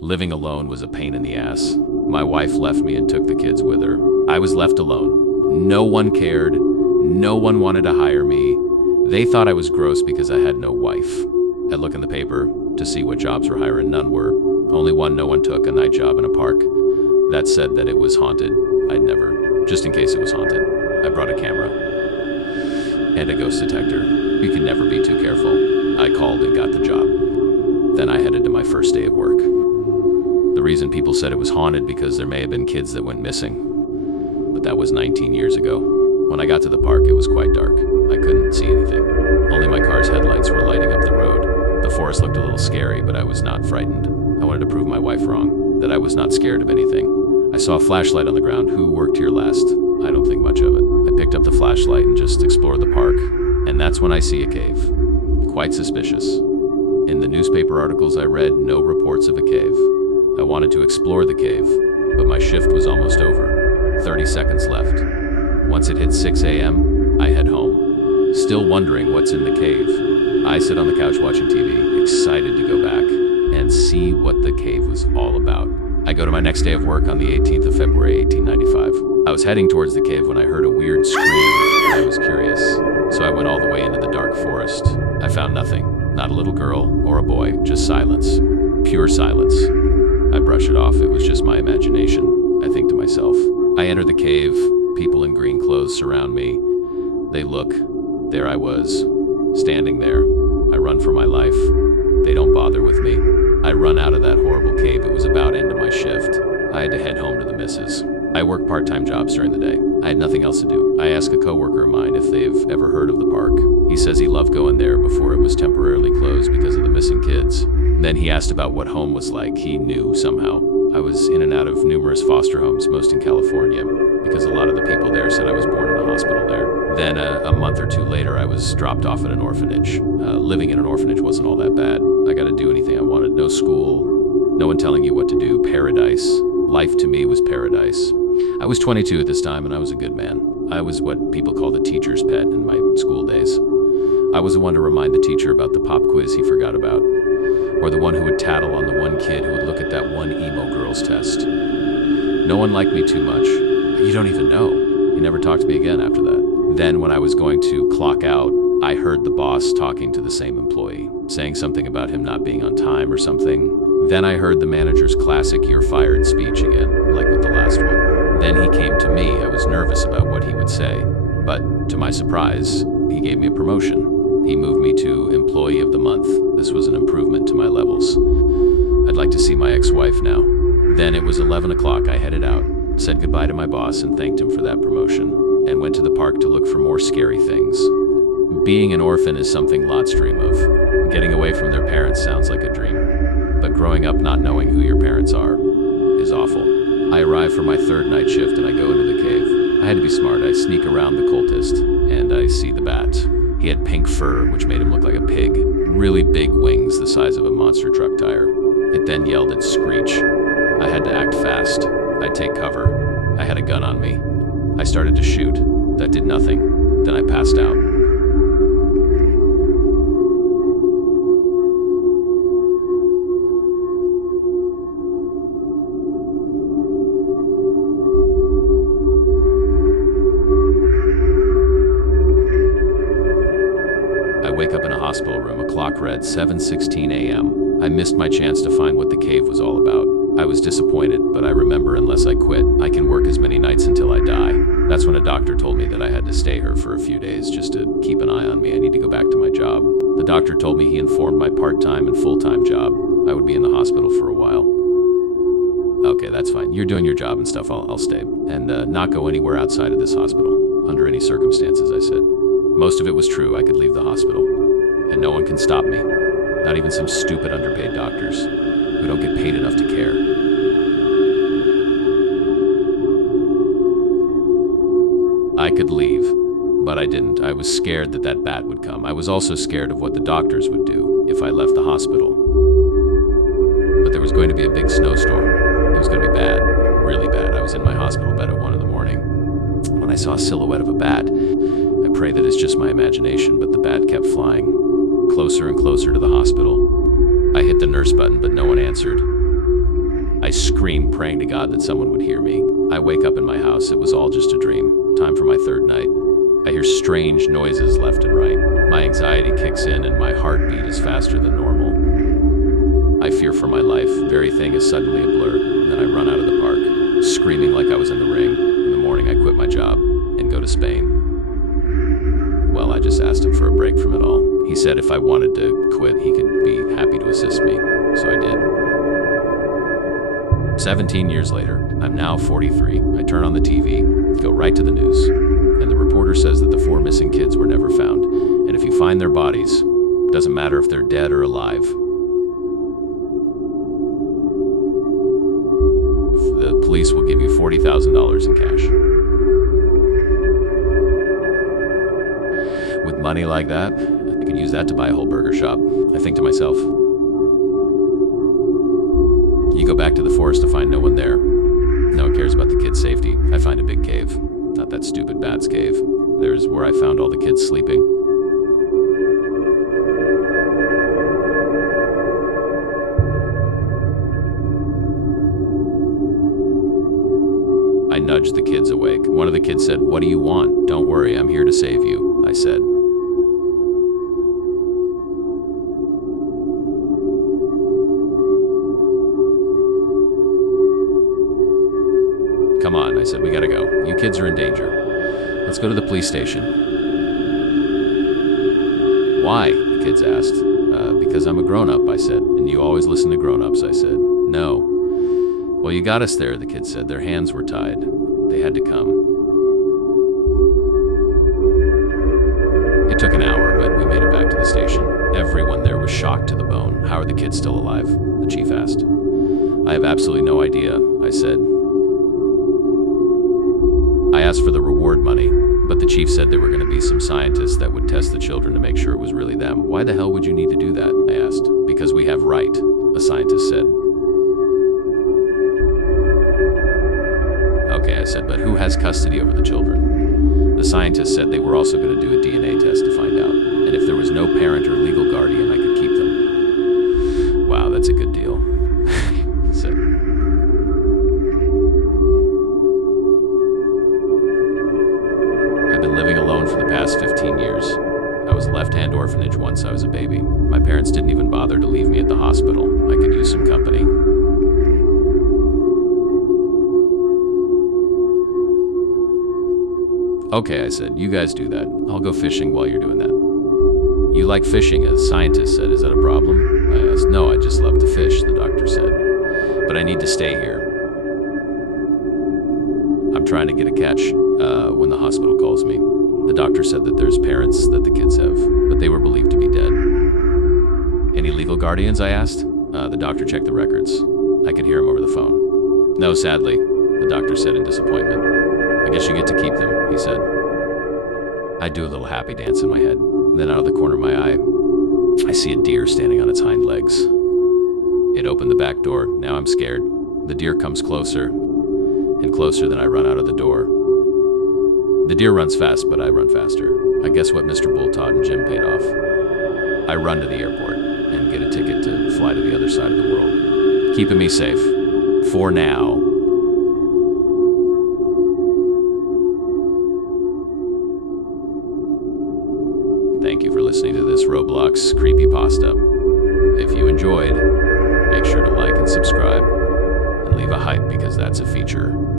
Living alone was a pain in the ass. My wife left me and took the kids with her. I was left alone. No one cared. No one wanted to hire me. They thought I was gross because I had no wife. I look in the paper to see what jobs were hiring. None were. Only one no one took, a night job in a park. That said that it was haunted. I'd never, just in case it was haunted, I brought a camera and a ghost detector. You can never be too careful. I called and got the job. Then I headed to my first day of work. The reason people said it was haunted because there may have been kids that went missing. But that was 19 years ago. When I got to the park, it was quite dark. I couldn't see anything. Only my car's headlights were lighting up the road. The forest looked a little scary, but I was not frightened. I wanted to prove my wife wrong, that I was not scared of anything. I saw a flashlight on the ground. Who worked here last? I don't think much of it. I picked up the flashlight and just explored the park. And that's when I see a cave. Quite suspicious. In the newspaper articles I read, no reports of a cave. I wanted to explore the cave, but my shift was almost over. 30 seconds left. Once it hit 6 a.m., I head home. Still wondering what's in the cave. I sit on the couch watching TV, excited to go back and see what the cave was all about. I go to my next day of work on the 18th of February, 1895. I was heading towards the cave when I heard a weird scream, and I was curious. So I went all the way into the dark forest. I found nothing. Not a little girl or a boy, just silence. Pure silence. I brush it off. It was just my imagination, I think to myself. I enter the cave. People in green clothes surround me. They look. There I was, standing there. I run for my life. They don't bother with me. I run out of that horrible cave. It was about end of my shift. I had to head home to the missus. I work part-time jobs during the day. I had nothing else to do. I ask a coworker of mine if they've ever heard of the park. He says he loved going there before it was temporarily closed because of the missing kids. Then he asked about what home was like. He knew somehow. I was in and out of numerous foster homes, most in California, because a lot of the people there said I was born in a hospital there. Then a month or two later, I was dropped off at an orphanage. Living in an orphanage wasn't all that bad. I got to do anything I wanted. No school, no one telling you what to do. Paradise. Life to me was paradise. I was 22 at this time, and I was a good man. I was what people call the teacher's pet in my school days. I was the one to remind the teacher about the pop quiz he forgot about, or the one who would tattle on the one kid who would look at that one emo girl's test. No one liked me too much. You don't even know. He never talked to me again after that. Then when I was going to clock out, I heard the boss talking to the same employee, saying something about him not being on time or something. Then I heard the manager's classic "you're fired" speech again, like with the last one. Then he came to me. I was nervous about what he would say, but to my surprise, he gave me a promotion. He moved me to Employee of the Month. This was an improvement to my levels. I'd like to see my ex-wife now. Then it was 11 o'clock. I headed out, said goodbye to my boss and thanked him for that promotion, and went to the park to look for more scary things. Being an orphan is something lots dream of. Getting away from their parents sounds like a dream, but growing up not knowing who your parents are is awful. I arrive for my third night shift and I go into the cave. I had to be smart. I sneak around the cultist and I see the bat. He had pink fur, which made him look like a pig. Really big wings the size of a monster truck tire. It then yelled at Screech. I had to act fast. I'd take cover. I had a gun on me. I started to shoot. That did nothing. Then I passed out. I wake up in a hospital room. A clock read 7:16 a.m. I missed my chance to find what the cave was all about. I was disappointed, but I remember unless I quit, I can work as many nights until I die. That's when a doctor told me that I had to stay here for a few days just to keep an eye on me. I need to go back to my job. The doctor told me he informed my part-time and full-time job I would be in the hospital for a while. Okay, that's fine. You're doing your job and stuff. I'll stay. And not go anywhere outside of this hospital, under any circumstances, I said. Most of it was true. I could leave the hospital. And no one can stop me. Not even some stupid underpaid doctors who don't get paid enough to care. I could leave, but I didn't. I was scared that that bat would come. I was also scared of what the doctors would do if I left the hospital. But there was going to be a big snowstorm. It was going to be bad, really bad. I was in my hospital bed at 1 in the morning when I saw a silhouette of a bat. I pray that it's just my imagination, but the bat kept flying closer and closer to the hospital. I hit the nurse button, but no one answered. praying to God that someone would hear me. I wake up in my house. It was all just a dream. Time for my third night. I hear strange noises left and right. My anxiety kicks in and my heartbeat is faster than normal. I fear for my life. Very thing is suddenly a blur. And then I run out of the park, screaming like I was in the ring. In the morning, I quit my job and go to Spain. Well, I just asked him for a break from it all. He said if I wanted to quit, he could be happy to assist me. So I did. 17 years later, I'm now 43. I turn on the TV, go right to the news, and the reporter says that the 4 missing kids were never found. And if you find their bodies, it doesn't matter if they're dead or alive. The police will give you $40,000 in cash. With money like that, I could use that to buy a whole burger shop. I think to myself. You go back to the forest to find no one there. No one cares about the kids' safety. I find a big cave. Not that stupid Bat's cave. There's where I found all the kids sleeping. I nudged the kids awake. One of the kids said, "What do you want?" "Don't worry, I'm here to save you," I said. "Come on," I said, "we gotta go. You kids are in danger. Let's go to the police station." "Why?" the kids asked. Because I'm a grown-up," I said. "And you always listen to grown-ups," I said. "No." "Well, you got us there," the kids said. Their hands were tied. They had to come. It took an hour, but we made it back to the station. Everyone there was shocked to the bone. "How are the kids still alive?" the chief asked. "I have absolutely no idea," I said. I asked for the reward money, but the chief said there were going to be some scientists that would test the children to make sure it was really them. "Why the hell would you need to do that?" I asked. "Because we have right," a scientist said. "Okay," I said, "but who has custody over the children?" The scientist said they were also going to do a DNA test to find out, and if there was no parent or legal guardian, I could keep them. "Wow, that's a good deal," I said. I've been living alone for the past 15 years. I was a left-hand orphanage once I was a baby. My parents didn't even bother to leave me at the hospital. I could use some company. "Okay," I said, "you guys do that. I'll go fishing while you're doing that." "You like fishing," a scientist said. "Is that a problem?" I asked. "No, I just love to fish," the doctor said. "But I need to stay here. I'm trying to get a catch when the hospital calls me." The doctor said that there's parents that the kids have, but they were believed to be dead. "Any legal guardians?" I asked. The doctor checked the records. I could hear him over the phone. "No, sadly," the doctor said in disappointment. "I guess you get to keep them," he said. I do a little happy dance in my head. Then out of the corner of my eye, I see a deer standing on its hind legs. It opened the back door. Now I'm scared. The deer comes closer and closer, then I run out of the door. The deer runs fast, but I run faster. I guess what Mr. Bull taught in gym paid off. I run to the airport and get a ticket to fly to the other side of the world. Keeping me safe. For now. Thank you for listening to this Roblox creepypasta. If you enjoyed, make sure to like and subscribe, and leave a hype because that's a feature.